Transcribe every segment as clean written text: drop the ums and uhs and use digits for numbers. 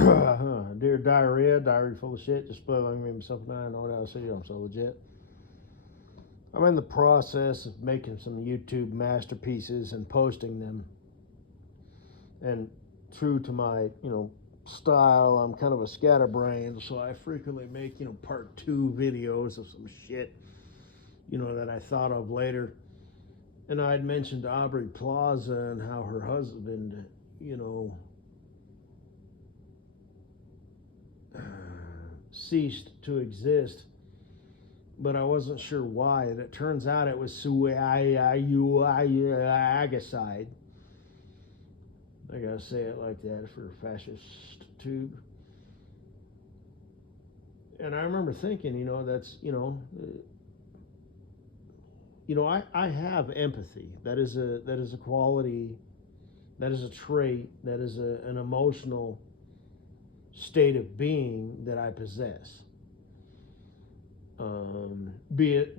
Dear diarrhea, diary full of shit, just spoiling me myself and I know what else I'm so legit. I'm in the process of making some YouTube masterpieces and posting them. And true to my, style, I'm kind of a scatterbrain, so I frequently make, part two videos of some shit, that I thought of later. And I'd mentioned Aubrey Plaza and how her husband, ceased to exist, but I wasn't sure why. And it turns out it was suicide. I gotta say it like that for a fascist tube. And I remember thinking, that's, I have empathy. That is a quality, that is a trait, that is an emotional state of being that I possess. Be it,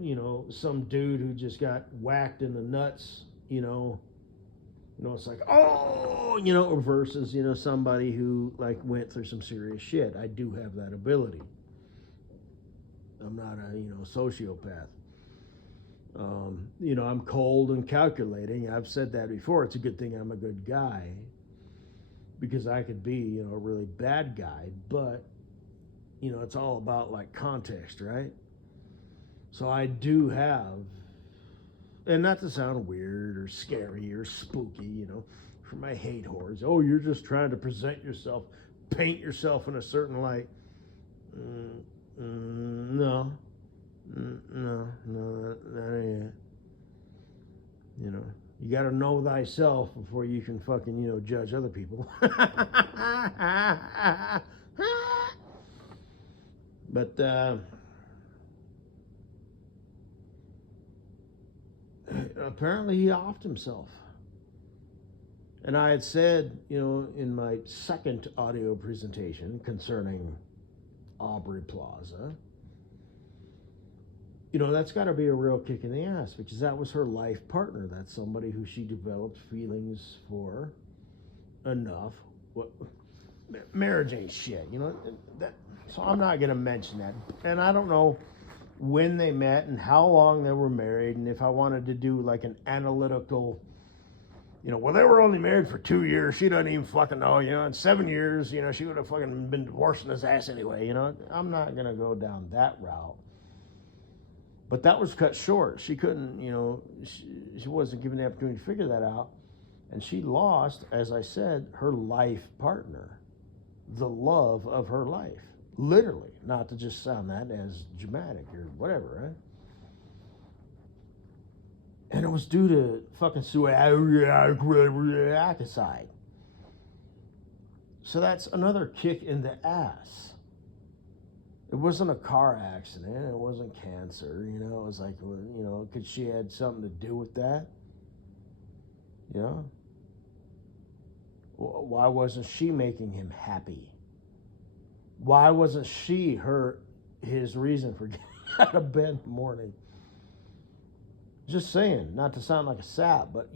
some dude who just got whacked in the nuts, it's like, oh, versus, somebody who like went through some serious shit. I do have that ability. I'm not a, sociopath. I'm cold and calculating. I've said that before. It's a good thing I'm a good guy, because I could be, a really bad guy, but, it's all about like context, right? So I do have, and not to sound weird or scary or spooky, for my hate hordes. Oh, you're just trying to present yourself, paint yourself in a certain light. No, that ain't it. You got to know thyself before you can fucking, judge other people. But apparently he offed himself. And I had said, in my second audio presentation concerning Aubrey Plaza, that's got to be a real kick in the ass, because that was her life partner. That's somebody who she developed feelings for enough. Marriage ain't shit, so I'm not going to mention that. And I don't know when they met and how long they were married, and if I wanted to do like an analytical, well, they were only married for 2 years. She doesn't even fucking know, in 7 years, she would have fucking been divorcing his ass anyway, I'm not going to go down that route. But that was cut short. She couldn't, she wasn't given the opportunity to figure that out. And she lost, as I said, her life partner, the love of her life. Literally, not to just sound that as dramatic or whatever, right? And it was due to fucking suicide. So that's another kick in the ass. It wasn't a car accident. It wasn't cancer. It was like, could she had something to do with that? Why wasn't she making him happy? Why wasn't she his reason for getting out of bed in the morning? Just saying, not to sound like a sap, but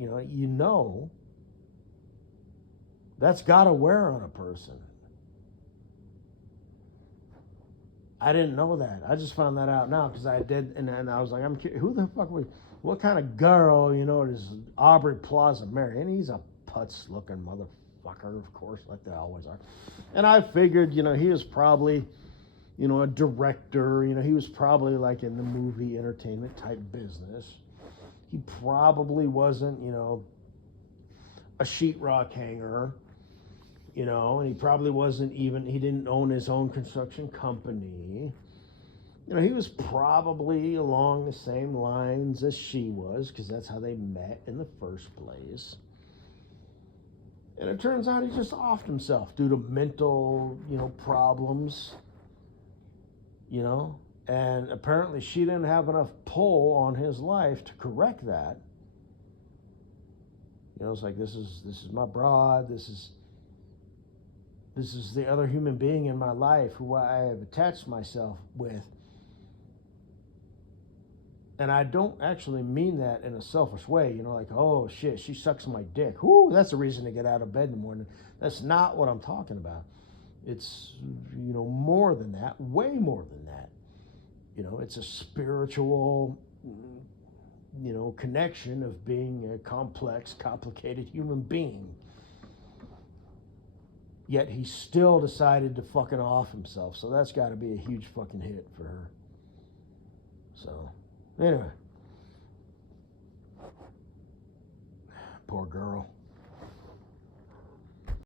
that's gotta wear on a person. I didn't know that. I just found that out now because I did, and I was like, I'm curious, who the fuck what kind of girl, does Aubrey Plaza marry? And he's a putz-looking motherfucker, of course, like they always are. And I figured, he was probably, a director. He was probably like in the movie entertainment type business. He probably wasn't, a sheetrock hanger. And he probably wasn't even, he didn't own his own construction company. He was probably along the same lines as she was, because that's how they met in the first place. And it turns out he just offed himself due to mental, problems, and apparently she didn't have enough pull on his life to correct that. It's like, this is my broad, this is the other human being in my life who I have attached myself with. And I don't actually mean that in a selfish way, like, oh shit, she sucks my dick. Whoo, that's a reason to get out of bed in the morning. That's not what I'm talking about. It's, more than that, way more than that. It's a spiritual, connection of being a complex, complicated human being. Yet he still decided to fucking off himself. So that's got to be a huge fucking hit for her. So, anyway. Poor girl.